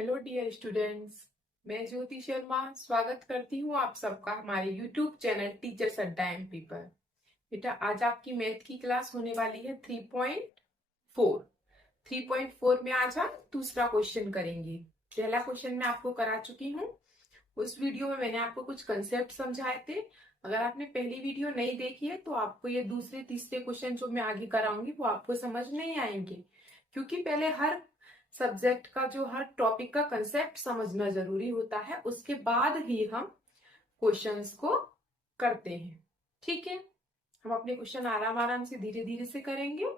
Hello dear students. मैं ज्योति शर्मा स्वागत करती हूँ आप सबका हमारे यूट्यूब चैनल टीचर्स अड्डा एमपी पर। बेटा आज आपकी मैथ की क्लास होने वाली है 3.4। 3.4 में आज हम दूसरा क्वेश्चन करेंगे। पहला क्वेश्चन मैं आपको करा चुकी हूँ। उस वीडियो में मैंने आपको कुछ कंसेप्ट समझाए थे। अगर आपने पहली वीडियो नहीं देखी है तो आपको ये दूसरे तीसरे क्वेश्चन जो मैं आगे कराऊंगी वो आपको समझ नहीं आएंगे, क्योंकि पहले हर सब्जेक्ट का जो हर टॉपिक का कंसेप्ट समझना जरूरी होता है, उसके बाद ही हम क्वेश्चंस को करते हैं। ठीक है, हम अपने क्वेश्चन आराम आराम से धीरे धीरे से करेंगे।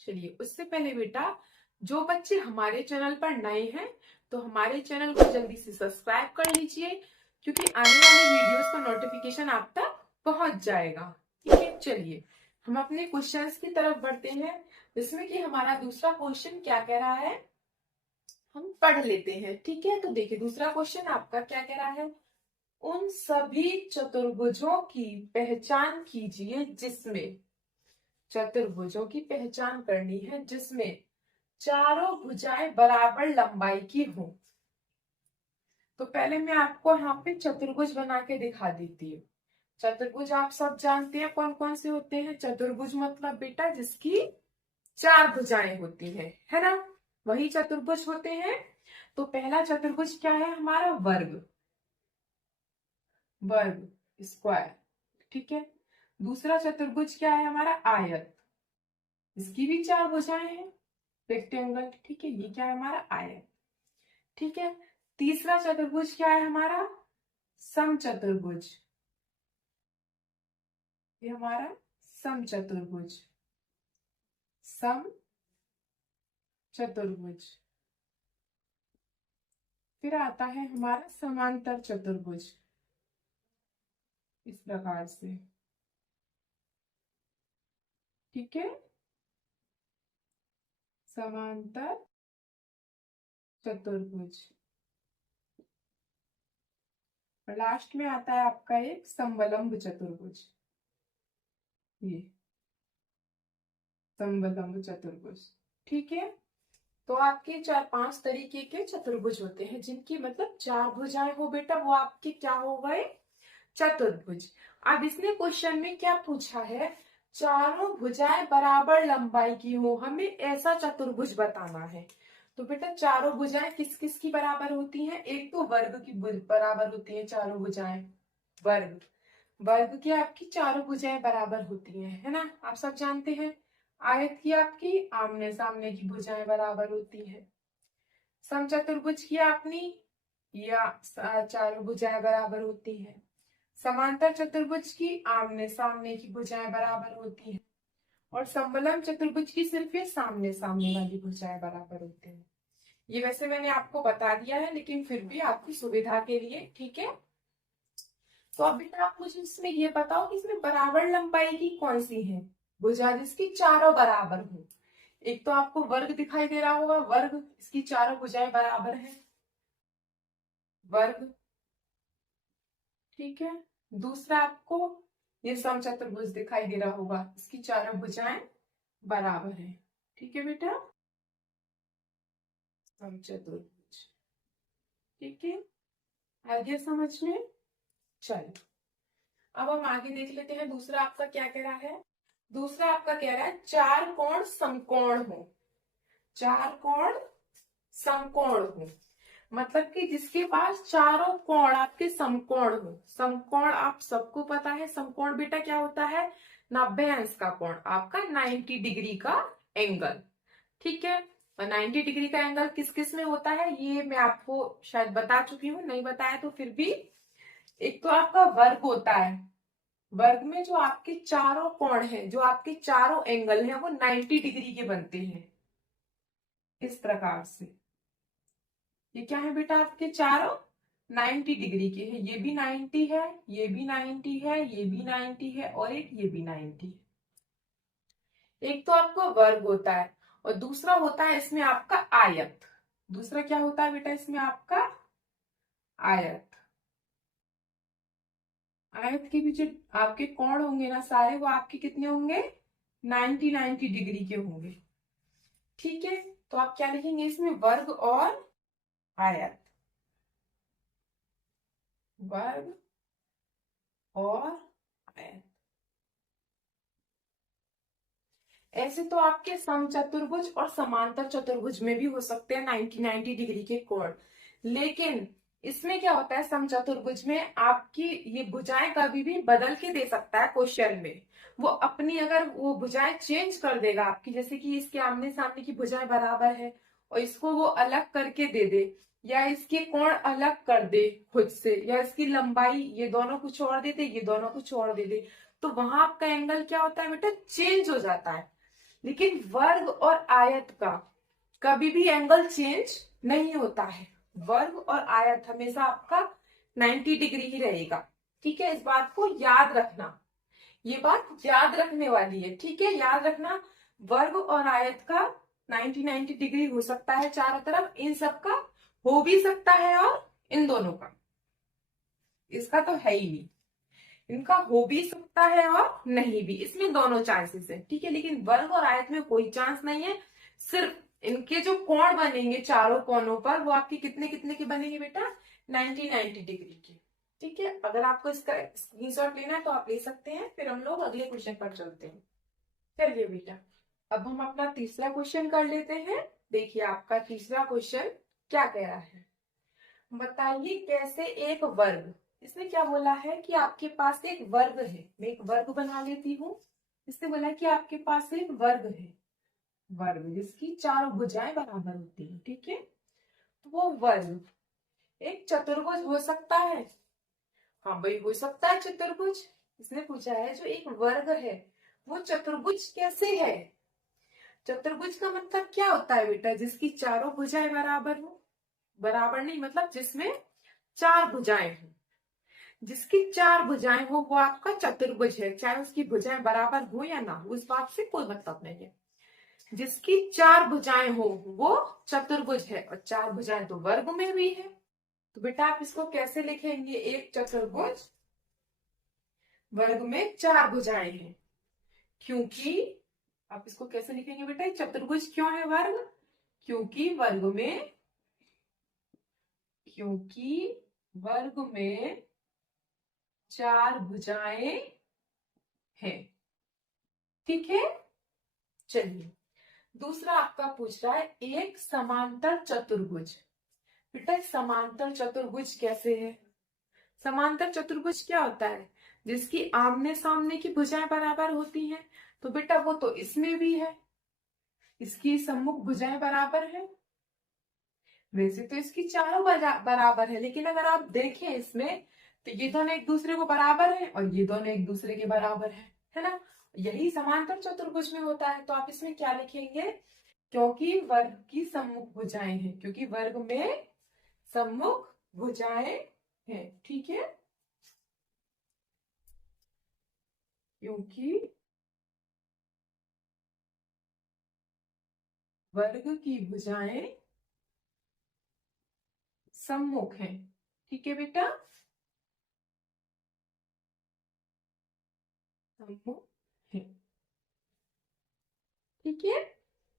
चलिए, उससे पहले बेटा जो बच्चे हमारे चैनल पर नए हैं तो हमारे चैनल को जल्दी से सब्सक्राइब कर लीजिए, क्योंकि आने वाले वीडियोस का नोटिफिकेशन आप तक पहुंच जाएगा। ठीक है, चलिए हम अपने क्वेश्चंस की तरफ बढ़ते हैं, जिसमें कि हमारा दूसरा क्वेश्चन क्या कह रहा है हम पढ़ लेते हैं। ठीक है, तो देखिए दूसरा क्वेश्चन आपका क्या कह रहा है। उन सभी चतुर्भुजों की पहचान कीजिए जिसमें, चतुर्भुजों की पहचान करनी है जिसमें चारों भुजाएं बराबर लंबाई की हो। तो पहले मैं आपको यहाँ पे चतुर्भुज बना के दिखा देती हूँ। चतुर्भुज आप सब जानते हैं कौन कौन से होते हैं। चतुर्भुज मतलब बेटा जिसकी चार भुजाएं होती है ना, वही चतुर्भुज होते हैं। तो पहला चतुर्भुज क्या है हमारा, वर्ग, वर्ग, स्क्वायर। ठीक है, दूसरा चतुर्भुज क्या है हमारा, आयत, इसकी भी चार भुजाएं हैं, रेक्टेंगल। ठीक है, ये क्या है हमारा आयत। ठीक है, तीसरा चतुर्भुज क्या है हमारा, समचतुर्भुज, ये हमारा समचतुर्भुज, सम चतुर्भुज। फिर आता है हमारा समांतर चतुर्भुज, इस प्रकार से। ठीक है, समांतर चतुर्भुज। और लास्ट में आता है आपका एक समवलंब चतुर्भुज, ये समवलंब चतुर्भुज। ठीक है, तो आपके चार पांच तरीके के चतुर्भुज होते हैं जिनकी मतलब चार भुजाएं हो बेटा, वो आपके क्या हो गए, चतुर्भुज। अब इसने क्वेश्चन में क्या पूछा है, चारों भुजाएं बराबर लंबाई की हो, हमें ऐसा चतुर्भुज बताना है। तो बेटा चारों भुजाएं किस किस की बराबर होती हैं, एक तो वर्ग की बराबर होती हैं चारों भुजाएं, वर्ग, वर्ग की आपकी चारों भुजाएं बराबर होती हैं, है ना, आप सब जानते हैं। आयत की आपकी आमने सामने की भुजाएं बराबर होती है। समचतुर्भुज की अपनी या चारों भुजाएं बराबर होती हैं। समांतर चतुर्भुज की आमने सामने की भुजाएं बराबर होती हैं। और समवलंब चतुर्भुज की सिर्फ ये सामने सामने वाली भुजाएं बराबर होती हैं। ये वैसे मैंने आपको बता दिया है, लेकिन फिर भी आपकी सुविधा के लिए। ठीक है, तो अब बेटा आप मुझे इसमें ये बताओ कि इसमें बराबर लंबाई की कौन सी है भुजा जिसकी चारों बराबर हो। एक तो आपको वर्ग दिखाई दे रहा होगा, वर्ग, इसकी चारों भुजाएं बराबर है, वर्ग। ठीक है, दूसरा आपको ये समचतुर्भुज दिखाई दे रहा होगा, इसकी चारों भुजाएं बराबर है। ठीक है बेटा, समचतुर्भुज। ठीक है, आगे समझ में। चलो अब हम आगे देख लेते हैं दूसरा आपका क्या कह रहा है। दूसरा आपका कह रहा है चार कोण समकोण हो, चार कोण समकोण हो, मतलब कि जिसके पास चारों कोण आपके समकोण हो। समकोण आप सबको पता है, समकोण बेटा क्या होता है, 90 अंश का कोण, आपका 90 डिग्री का एंगल। ठीक है, और 90 डिग्री का एंगल किस किस में होता है ये मैं आपको शायद बता चुकी हूँ, नहीं बताया तो फिर भी। एक तो आपका वर्ग होता है, वर्ग में जो आपके चारों कोण है, जो आपके चारों एंगल हैं वो 90 डिग्री के बनते हैं, इस प्रकार से। ये क्या है बेटा, आपके चारों 90 डिग्री के हैं, ये भी 90 है, ये भी 90 है, ये भी 90 है, और एक ये भी 90 है। एक तो आपका वर्ग होता है, और दूसरा होता है इसमें आपका आयत। दूसरा क्या होता है बेटा इसमें आपका आयत। आयत के भी जो आपके कोण होंगे ना सारे, वो आपके कितने होंगे, 90 डिग्री के होंगे। ठीक है, तो आप क्या लिखेंगे इसमें, वर्ग और आयत, वर्ग और आयत। ऐसे तो आपके समचतुर्भुज और समांतर चतुर्भुज में भी हो सकते हैं 90 डिग्री के कोण, लेकिन इसमें क्या होता है, समचतुर्भुज में आपकी ये भुजाएं कभी भी बदल के दे सकता है क्वेश्चन में। वो अपनी अगर वो भुजाएं चेंज कर देगा आपकी, जैसे कि इसके आमने सामने की भुजाएं बराबर है और इसको वो अलग करके दे दे, या इसके कोण अलग कर दे खुद से, या इसकी लंबाई ये दोनों कुछ और दे दे, ये दोनों कुछ और दे दे, तो वहां आपका एंगल क्या होता है बेटा, चेंज हो जाता है। लेकिन वर्ग और आयत का कभी भी एंगल चेंज नहीं होता है। वर्ग और आयत हमेशा आपका 90 डिग्री ही रहेगा। ठीक है, इस बात को याद रखना, ये बात याद रखने वाली है। ठीक है, याद रखना, वर्ग और आयत का 90 डिग्री हो सकता है चारों तरफ, इन सब का हो भी सकता है और इन दोनों का, इसका तो है ही नहीं, इनका हो भी सकता है और नहीं भी, इसमें दोनों चांसेस है। ठीक है, लेकिन वर्ग और आयत में कोई चांस नहीं है। सिर्फ इनके जो कोण बनेंगे चारों कोणों पर, वो आपके कितने कितने के बनेंगे बेटा, 90 डिग्री के। ठीक है, अगर आपको इसका स्क्रीनशॉट लेना है तो आप ले सकते हैं। फिर हम लोग अगले क्वेश्चन पर चलते हैं। चलिए बेटा, अब हम अपना तीसरा क्वेश्चन कर लेते हैं। देखिए आपका तीसरा क्वेश्चन क्या कह रहा है, बताइए कैसे एक वर्ग, इसने क्या बोला है कि आपके पास एक वर्ग है, मैं एक वर्ग बना लेती हूँ। इसने बोला कि आपके पास एक वर्ग है, वर्ग जिसकी चारों भुजाएं बराबर होती है। ठीक है, तो वो वर्ग एक चतुर्भुज हो सकता है। हाँ भाई, हो सकता है चतुर्भुज। इसने पूछा है जो एक वर्ग है वो चतुर्भुज कैसे है। चतुर्भुज का मतलब क्या होता है बेटा, जिसकी चारों भुजाएं बराबर हो, बराबर नहीं मतलब जिसमें चार भुजाएं हो, जिसकी चार भुजाएं हो वो आपका चतुर्भुज है। चाहे उसकी भुजाएं बराबर हो या ना हो, उस बात से कोई मतलब नहीं है। जिसकी चार भुजाएं हो वो चतुर्भुज है, और चार भुजाएं तो वर्ग में भी है। तो बेटा आप इसको कैसे लिखेंगे, एक चतुर्भुज वर्ग में चार भुजाएं हैं, क्योंकि आप इसको कैसे लिखेंगे बेटा, चतुर्भुज क्यों है वर्ग, क्योंकि वर्ग में चार भुजाएं हैं। ठीक है, चलिए दूसरा आपका पूछ रहा है एक समांतर चतुर्भुज। बेटा समांतर चतुर्भुज कैसे है, समांतर चतुर्भुज क्या होता है, जिसकी आमने सामने की भुजाएं बराबर होती हैं। तो बेटा वो तो इसमें भी है, इसकी सम्मुख भुजाएं बराबर है। वैसे तो इसकी चारों बराबर है, लेकिन अगर आप देखें इसमें तो ये दोनों एक दूसरे को बराबर है और ये दोनों एक दूसरे के बराबर है ना। यही समांतर चतुर्भुज में होता है। तो आप इसमें क्या लिखेंगे, क्योंकि वर्ग की सम्मुख भुजाएं हैं, क्योंकि वर्ग में सम्मुख भुजाएं हैं। ठीक है, क्योंकि वर्ग की भुजाएं सम्मुख हैं। ठीक है बेटा, सम्मुख है। ठीक है,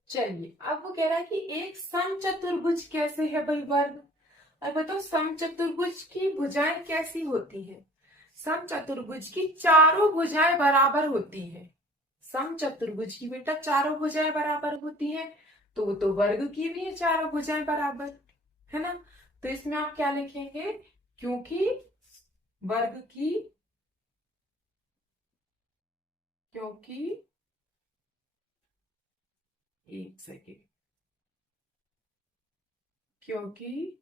चलिए अब वो कह रहा है कि एक समचतुर्भुज कैसे है भाई वर्ग। अब बताओ समचतुर्भुज की भुजाएं कैसी होती हैं। समचतुर्भुज की चारों भुजाएं बराबर होती हैं। समचतुर्भुज की बेटा चारों भुजाएं बराबर होती हैं, तो वो तो वर्ग की भी है चारों भुजाएं बराबर, है ना। तो इसमें आप क्या लिखेंगे, क्योंकि वर्ग की, क्योंकि एक सेकेंड, क्योंकि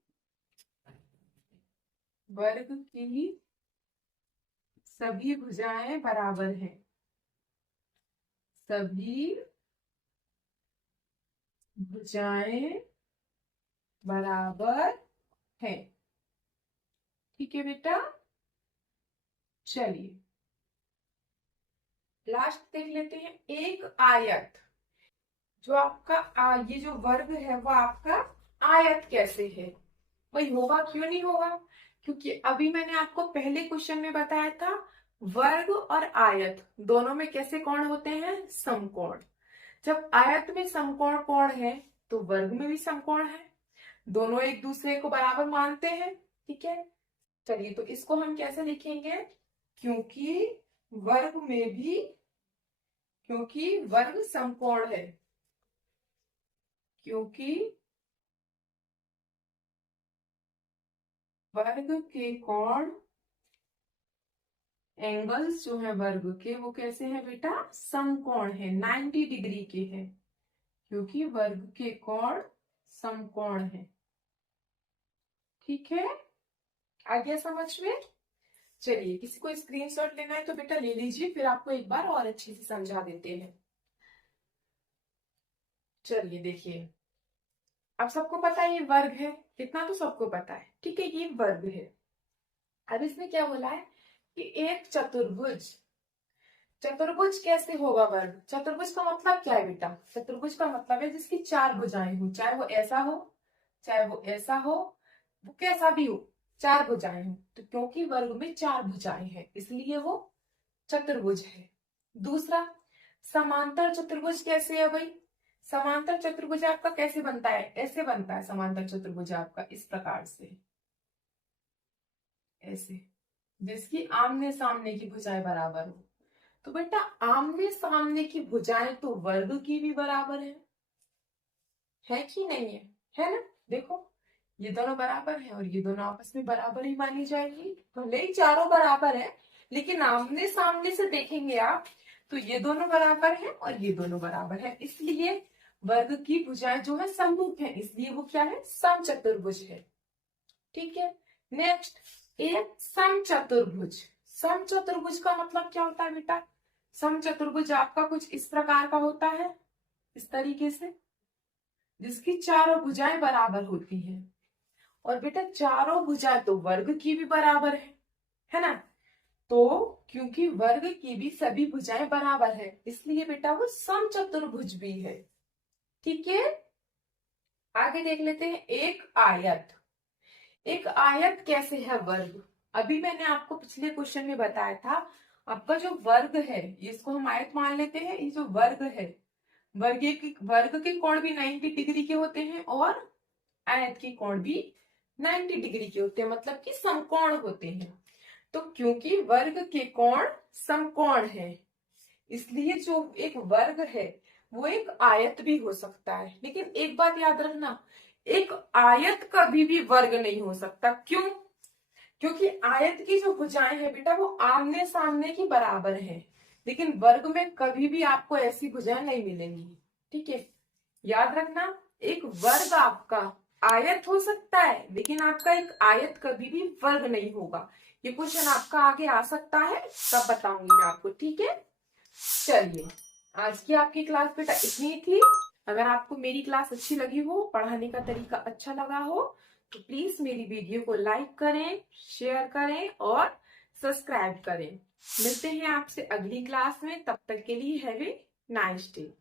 वर्ग की सभी भुजाएं बराबर हैं, सभी भुजाएं बराबर है। ठीक है बेटा, चलिए लास्ट देख लेते हैं, एक आयत, जो आपका ये जो वर्ग है वो आपका आयत कैसे है। वही होगा, क्यों नहीं होगा, क्योंकि अभी मैंने आपको पहले क्वेश्चन में बताया था वर्ग और आयत दोनों में कैसे कोण होते हैं, समकोण। जब आयत में समकोण कोण है तो वर्ग में भी समकोण है। दोनों एक दूसरे को बराबर मानते हैं। ठीक है, चलिए तो इसको हम कैसे लिखेंगे, क्योंकि वर्ग में भी, क्योंकि वर्ग समकोण है, क्योंकि वर्ग के कोण, एंगल्स जो है वर्ग के वो कैसे है बेटा, समकोण है, 90 डिग्री के हैं, क्योंकि वर्ग के कोण समकोण है। ठीक है, आ गया समझ में। चलिए, किसी को स्क्रीनशॉट लेना है तो बेटा ले लीजिए, फिर आपको एक बार और अच्छे से समझा देते हैं। चलिए देखिए, अब सबको पता है ये वर्ग है, इतना तो सबको पता है। ठीक है, ये वर्ग है। अब इसमें क्या बोला है कि एक चतुर्भुज, चतुर्भुज कैसे होगा वर्ग, चतुर्भुज का मतलब क्या है बेटा, चतुर्भुज का मतलब है जिसकी चार भुजाएं हो, चाहे वो ऐसा हो, चाहे वो ऐसा हो, वो कैसा भी हो, चार भुजाएं हो। तो क्योंकि वर्ग में चार भुजाएं हैं इसलिए वो चतुर्भुज है। दूसरा, समांतर चतुर्भुज कैसे है भाई, समांतर चतुर्भुज आपका कैसे बनता है, ऐसे बनता है समांतर चतुर्भुज आपका, इस प्रकार से, ऐसे, जिसकी आमने सामने की भुजाएं बराबर हो। तो बेटा आमने सामने की भुजाएं तो वर्ग की भी बराबर है कि नहीं है ना। देखो ये दोनों बराबर है और ये दोनों आपस में बराबर ही मानी जाएंगी, भले ही चारों बराबर है, लेकिन आमने सामने से देखेंगे आप तो ये दोनों बराबर है और ये दोनों बराबर है, इसलिए वर्ग की भुजाएं जो है सम्मुख है, इसलिए वो क्या है, समचतुर्भुज है। ठीक है, नेक्स्ट, एक समचतुर्भुज, समचतुर्भुज का मतलब क्या होता है बेटा, समचतुर्भुज आपका कुछ इस प्रकार का होता है, इस तरीके से, जिसकी चारों भुजाएं बराबर होती हैं। और बेटा चारों भुजाएं तो वर्ग की भी बराबर है ना। तो क्योंकि वर्ग की भी सभी भुजाएं बराबर है इसलिए बेटा वो समचतुर्भुज भी है। ठीक है, आगे देख लेते हैं, एक आयत, एक आयत कैसे है वर्ग, अभी मैंने आपको पिछले क्वेश्चन में बताया था, आपका जो वर्ग है इसको हम आयत मान लेते हैं, ये जो वर्ग है, वर्ग के कोण भी 90 डिग्री के होते हैं और आयत के कोण भी 90 डिग्री के होते हैं, मतलब कि समकोण होते हैं। तो क्योंकि वर्ग के कोण समकोण है इसलिए जो एक वर्ग है वो एक आयत भी हो सकता है, लेकिन एक बात याद रखना, एक आयत कभी भी वर्ग नहीं हो सकता। क्यों, क्योंकि आयत की जो भुजाएं हैं बेटा वो आमने सामने की बराबर है, लेकिन वर्ग में कभी भी आपको ऐसी भुजाएं नहीं मिलेंगी। ठीक है, याद रखना, एक वर्ग आपका आयत हो सकता है लेकिन आपका एक आयत कभी भी वर्ग नहीं होगा। ये क्वेश्चन आपका आगे आ सकता है, तब बताऊंगी मैं आपको। ठीक है, चलिए आज की आपकी क्लास बेटा इतनी ही थी। अगर आपको मेरी क्लास अच्छी लगी हो, पढ़ाने का तरीका अच्छा लगा हो तो प्लीज मेरी वीडियो को लाइक करें, शेयर करें और सब्सक्राइब करें। मिलते हैं आपसे अगली क्लास में, तब तक के लिए हैव ए नाइस डे।